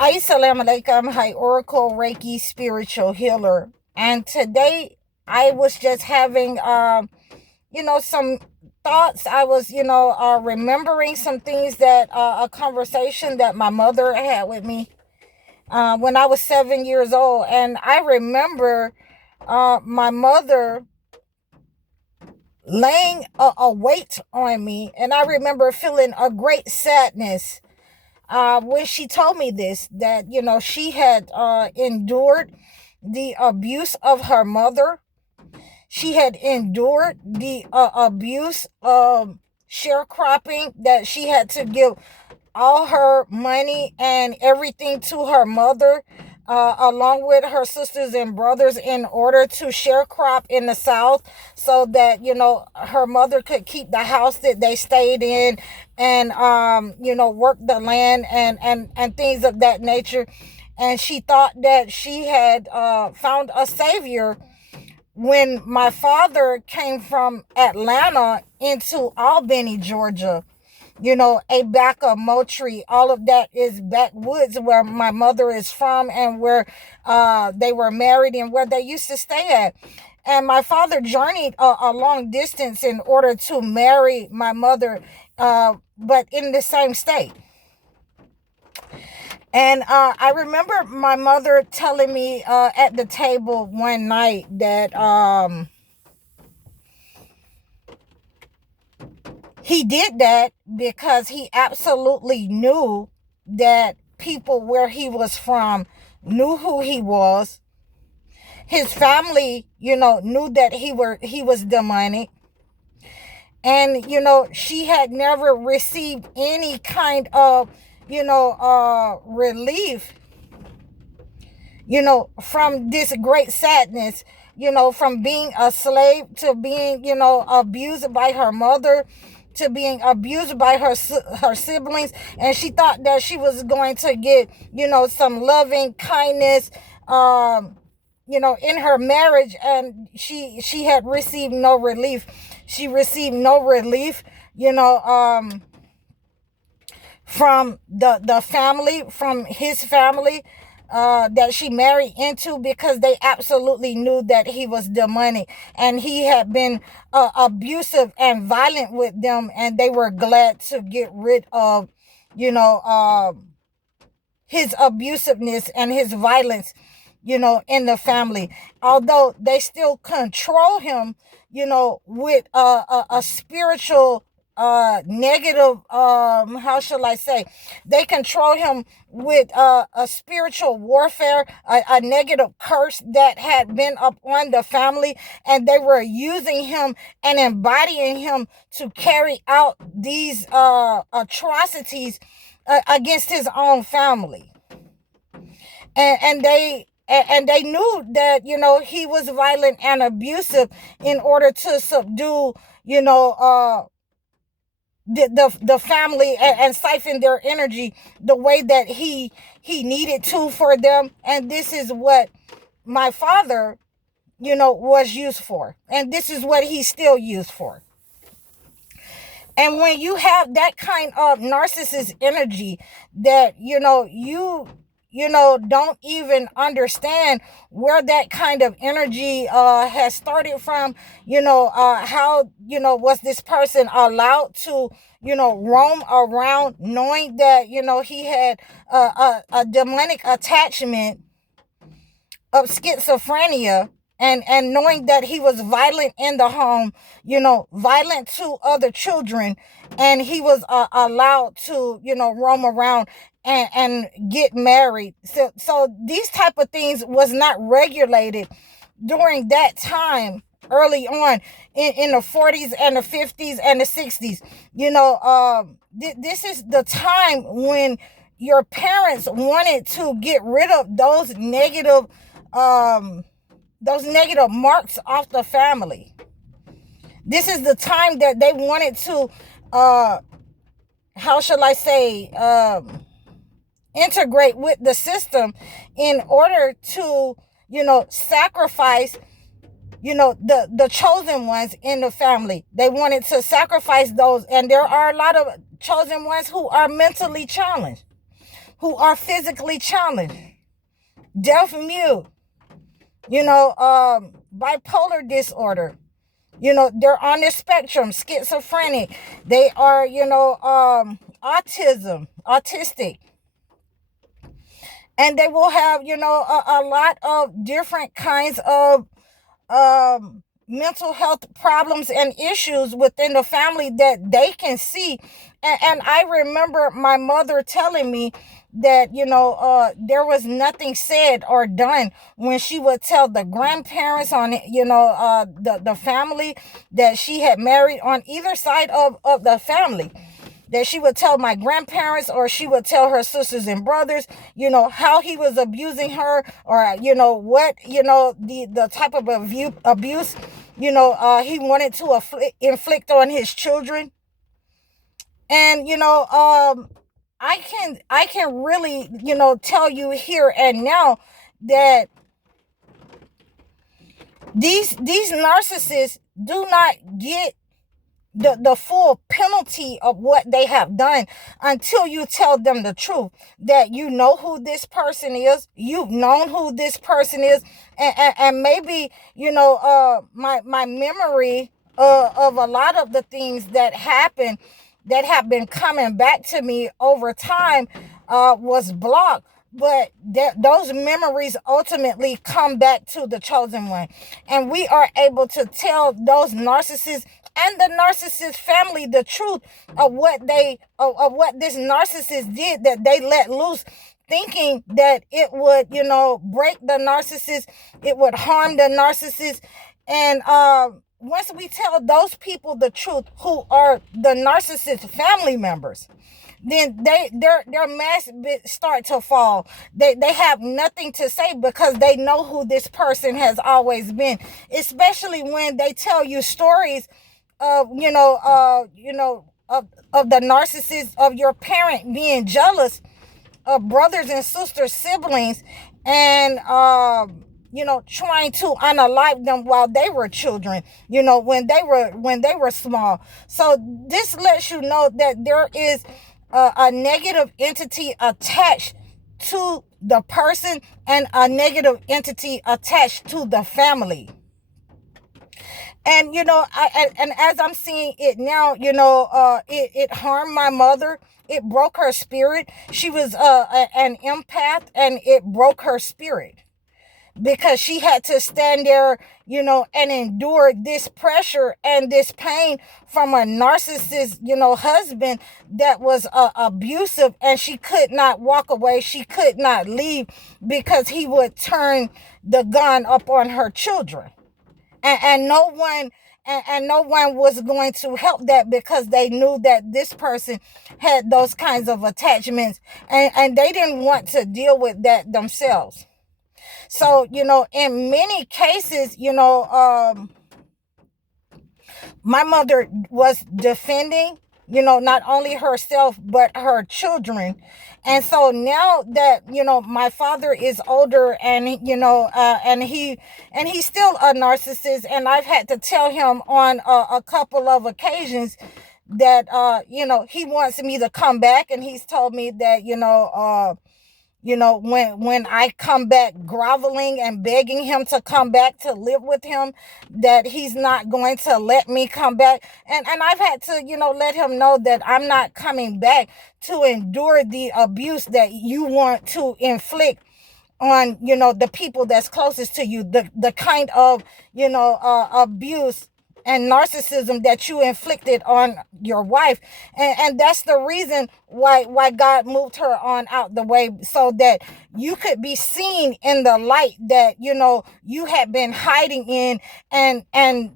Assalamu alaikum. Hi, Oracle Reiki spiritual healer. And today I was just having, some thoughts. I was, remembering some things that, a conversation that my mother had with me when I was 7 years old. And I remember my mother laying a weight on me. And I remember feeling a great sadness when she told me this, that she had endured the abuse of her mother. She had endured the abuse of sharecropping, that she had to give all her money and everything to her mother, along with her sisters and brothers, in order to sharecrop in the South, so that her mother could keep the house that they stayed in, and work the land, and things of that nature. And she thought that she had found a savior when my father came from Atlanta into Albany, Georgia. A back of Moultrie, all of that is backwoods where my mother is from, and where they were married, and where they used to stay at. And my father journeyed a long distance in order to marry my mother, but in the same state. And I remember my mother telling me at the table one night that he did that because he absolutely knew that people where he was from knew who he was. His family, knew that he was demonic. And, she had never received any kind of, relief, from this great sadness, from being a slave to being, abused by her mother, to being abused by her siblings. And she thought that she was going to get, some loving kindness, in her marriage. And she had received no relief. She received no relief, from the family, from his family, that she married into, because they absolutely knew that he was demonic, and he had been abusive and violent with them, and they were glad to get rid of, his abusiveness and his violence, in the family. Although they still control him, with a spiritual negative, how shall I say, they control him with a spiritual warfare, a negative curse that had been upon the family, and they were using him and embodying him to carry out these atrocities against his own family. And they knew that he was violent and abusive, in order to subdue, the family, and siphon their energy the way that he needed to for them. And this is what my father, was used for, and this is what he's still used for. And when you have that kind of narcissist energy, that don't even understand where that kind of energy has started from, how, was this person allowed to, roam around, knowing that, he had a demonic attachment of schizophrenia, and knowing that he was violent in the home, violent to other children, and he was allowed to, roam around and get married. So these type of things was not regulated during that time, early on, in the 40s and the 50s and the 60s. This is the time when your parents wanted to get rid of those negative marks off the family. This is the time that they wanted to, how shall I say, integrate with the system, in order to, sacrifice, the chosen ones in the family. They wanted to sacrifice those. And there are a lot of chosen ones who are mentally challenged, who are physically challenged, deaf mute, bipolar disorder. They're on the spectrum, schizophrenic. They are, autistic. And they will have, a lot of different kinds of mental health problems and issues within the family that they can see. And I remember my mother telling me that, there was nothing said or done when she would tell the grandparents on, the family that she had married on either side of the family, that she would tell my grandparents, or she would tell her sisters and brothers, how he was abusing her, or, what, the type of abuse, he wanted to inflict on his children. And, I can really, tell you here and now that these narcissists do not get the full penalty of what they have done until you tell them the truth, that you know who this person is, you've known who this person is, and maybe, my memory of a lot of the things that happened that have been coming back to me over time was blocked. But those memories ultimately come back to the chosen one. And we are able to tell those narcissists and the narcissist family the truth of what this narcissist did, that they let loose, thinking that it would, break the narcissist, it would harm the narcissist. And once we tell those people the truth, who are the narcissist family members, then their masks start to fall. They have nothing to say because they know who this person has always been. Especially when they tell you stories of of the narcissist, of your parent being jealous of brothers and sisters, siblings, and trying to unalive them while they were children, when they were small. So this lets you know that there is a negative entity attached to the person and a negative entity attached to the family. And and as I'm seeing it now, it harmed my mother. It broke her spirit. She was an empath, and it broke her spirit, because she had to stand there, and endure this pressure and this pain from a narcissist, husband that was abusive, and she could not walk away. She could not leave because he would turn the gun up on her children. And no one was going to help that, because they knew that this person had those kinds of attachments, and they didn't want to deal with that themselves. So, in many cases, my mother was defending, not only herself, but her children. And so now that, my father is older, and, and he's still a narcissist, and I've had to tell him on a couple of occasions that, he wants me to come back. And he's told me that, when I come back groveling and begging him to come back to live with him, that he's not going to let me come back. And I've had to, let him know that I'm not coming back to endure the abuse that you want to inflict on, the people that's closest to you, the kind of, abuse and narcissism that you inflicted on your wife. And that's the reason why God moved her on out the way, so that you could be seen in the light that, you had been hiding in, and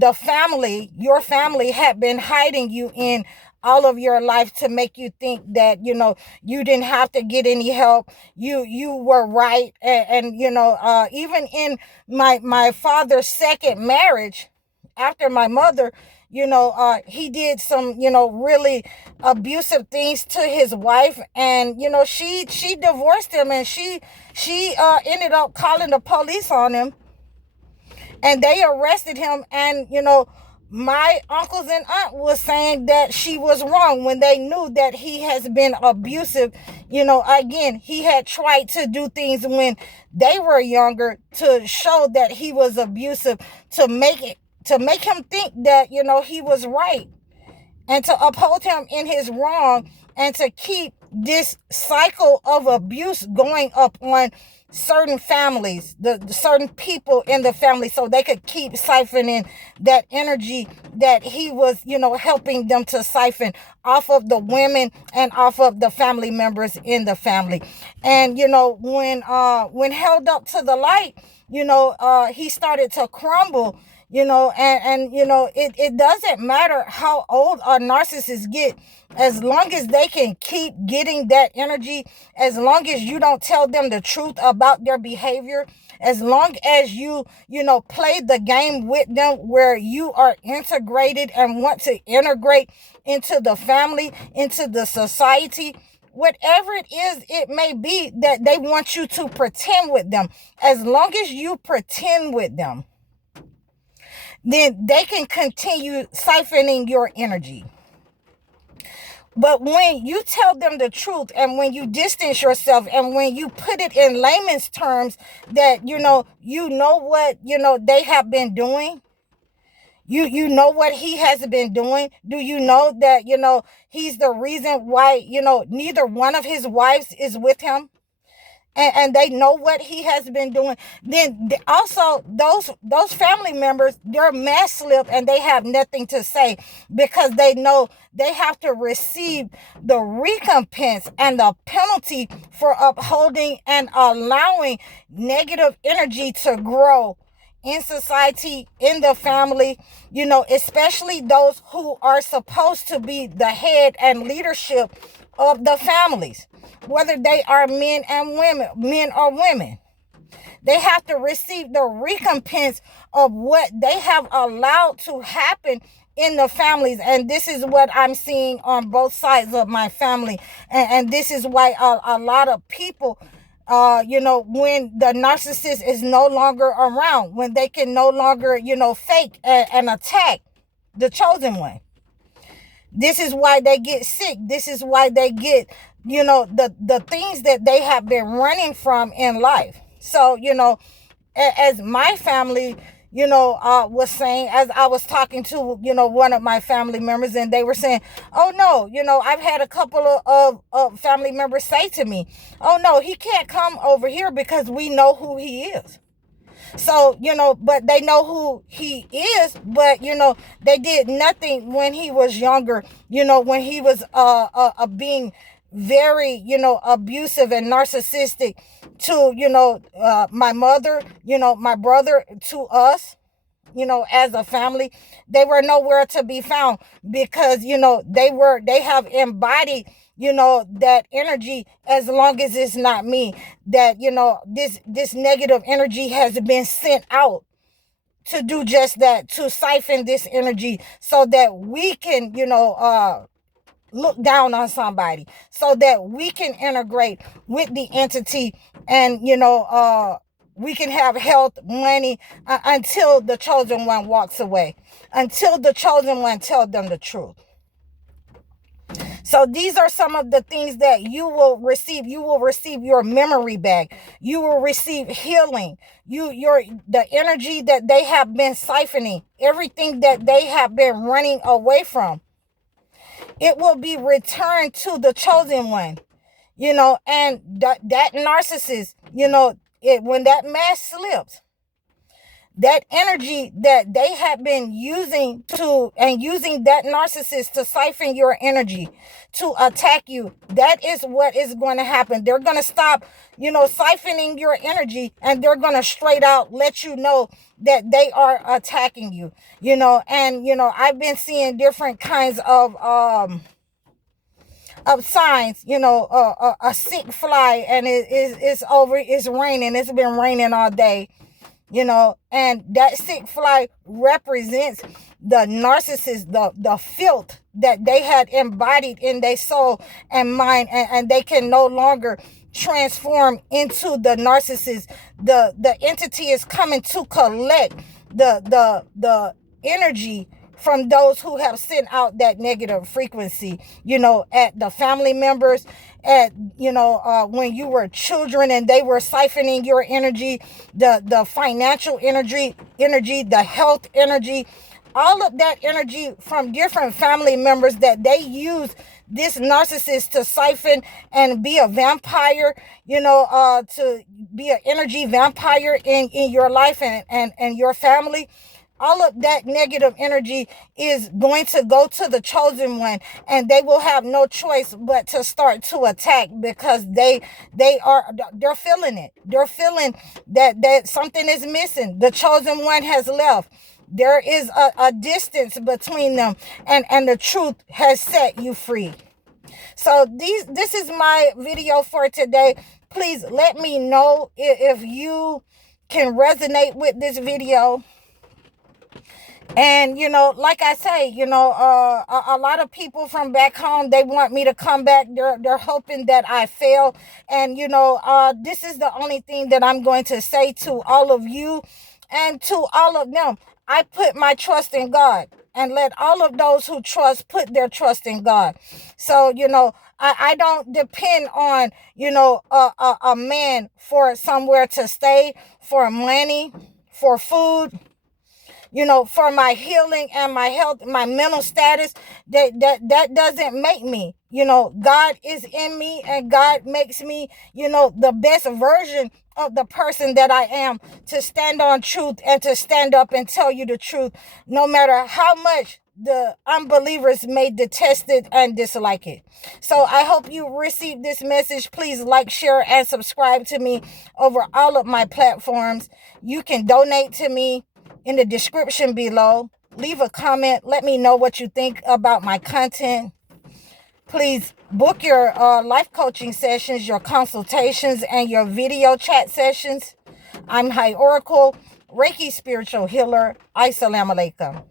your family had been hiding you in all of your life, to make you think that, you didn't have to get any help. You were right. And even in my father's second marriage, after my mother, he did some, really abusive things to his wife. And, she divorced him, and she ended up calling the police on him, and they arrested him. And, my uncles and aunt was saying that she was wrong, when they knew that he has been abusive, Again, he had tried to do things when they were younger to show that he was abusive, to make him think that, he was right, and to uphold him in his wrong, and to keep this cycle of abuse going up on certain families, the certain people in the family, so they could keep siphoning that energy that he was, helping them to siphon off of the women and off of the family members in the family. And when held up to the light, he started to crumble. It doesn't matter how old a narcissist get, as long as they can keep getting that energy, as long as you don't tell them the truth about their behavior, as long as you play the game with them where you are integrated and want to integrate into the family, into the society, whatever it may be that they want you to pretend with them, as long as you pretend with them, then they can continue siphoning your energy. But when you tell them the truth, and when you distance yourself, and when you put it in layman's terms that, what, they have been doing, you know what he has been doing. Do you know that, he's the reason why, neither one of his wives is with him? And they know what he has been doing. Then also those family members, they're mask slip, and they have nothing to say, because they know they have to receive the recompense and the penalty for upholding and allowing negative energy to grow in society, in the family, especially those who are supposed to be the head and leadership of the families, whether they are men or women. They have to receive the recompense of what they have allowed to happen in the families. And this is what I'm seeing on both sides of my family. And this is why a lot of people, when the narcissist is no longer around, when they can no longer, fake and attack the chosen one. This is why they get sick. This is why they get, the things that they have been running from in life. So, as my family, was saying, as I was talking to, one of my family members, and they were saying, oh no, I've had a couple of family members say to me, oh no, he can't come over here because we know who he is. So, but they know who he is, but, they did nothing when he was younger, when he was being very, abusive and narcissistic to, my mother, my brother, to us, as a family. They were nowhere to be found, because, they have embodied, that energy. As long as it's not me, that, this negative energy has been sent out to do just that, to siphon this energy, so that we can, look down on somebody, so that we can integrate with the entity, and, we can have health, money, until the chosen one walks away, until the chosen one tells them the truth. So these are some of the things that you will receive. You will receive your memory back. You will receive healing. The energy that they have been siphoning, everything that they have been running away from, it will be returned to the chosen one. And that narcissist, when that mask slips, that energy that they have been using that narcissist to siphon your energy, to attack you, that is what is going to happen. They're going to stop, siphoning your energy, and they're going to straight out let you know that they are attacking you, and, I've been seeing different kinds of signs, a sick fly, and it's raining. It's been raining all day. And that sick fly represents the narcissist, the filth that they had embodied in their soul and mind, and they can no longer transform into the narcissist. The entity is coming to collect the energy from those who have sent out that negative frequency, at the family members, at, when you were children and they were siphoning your energy, the financial energy, the health energy, all of that energy from different family members that they use this narcissist to siphon and be a vampire, to be an energy vampire in your life and your family. All of that negative energy is going to go to the chosen one, and they will have no choice but to start to attack, because they're feeling it. They're feeling that something is missing. The chosen one has left. There is a distance between them, and the truth has set you free. So this is my video for today. Please let me know if you can resonate with this video. And, like I say, a lot of people from back home, they want me to come back. They're hoping that I fail. And, this is the only thing that I'm going to say to all of you and to all of them. I put my trust in God, and let all of those who trust put their trust in God. So, I don't depend on, a man for somewhere to stay, for money, for food, for my healing and my health, my mental status. That doesn't make me. God is in me, and God makes me, the best version of the person that I am, to stand on truth and to stand up and tell you the truth, no matter how much the unbelievers may detest it and dislike it. So I hope you receive this message. Please like, share, and subscribe to me over all of my platforms. You can donate to me in the description below. Leave a comment. Let me know what you think about my content. Please book your life coaching sessions, your consultations, and your video chat sessions. I'm High Oracle, Reiki spiritual healer. Assalamu alaikum.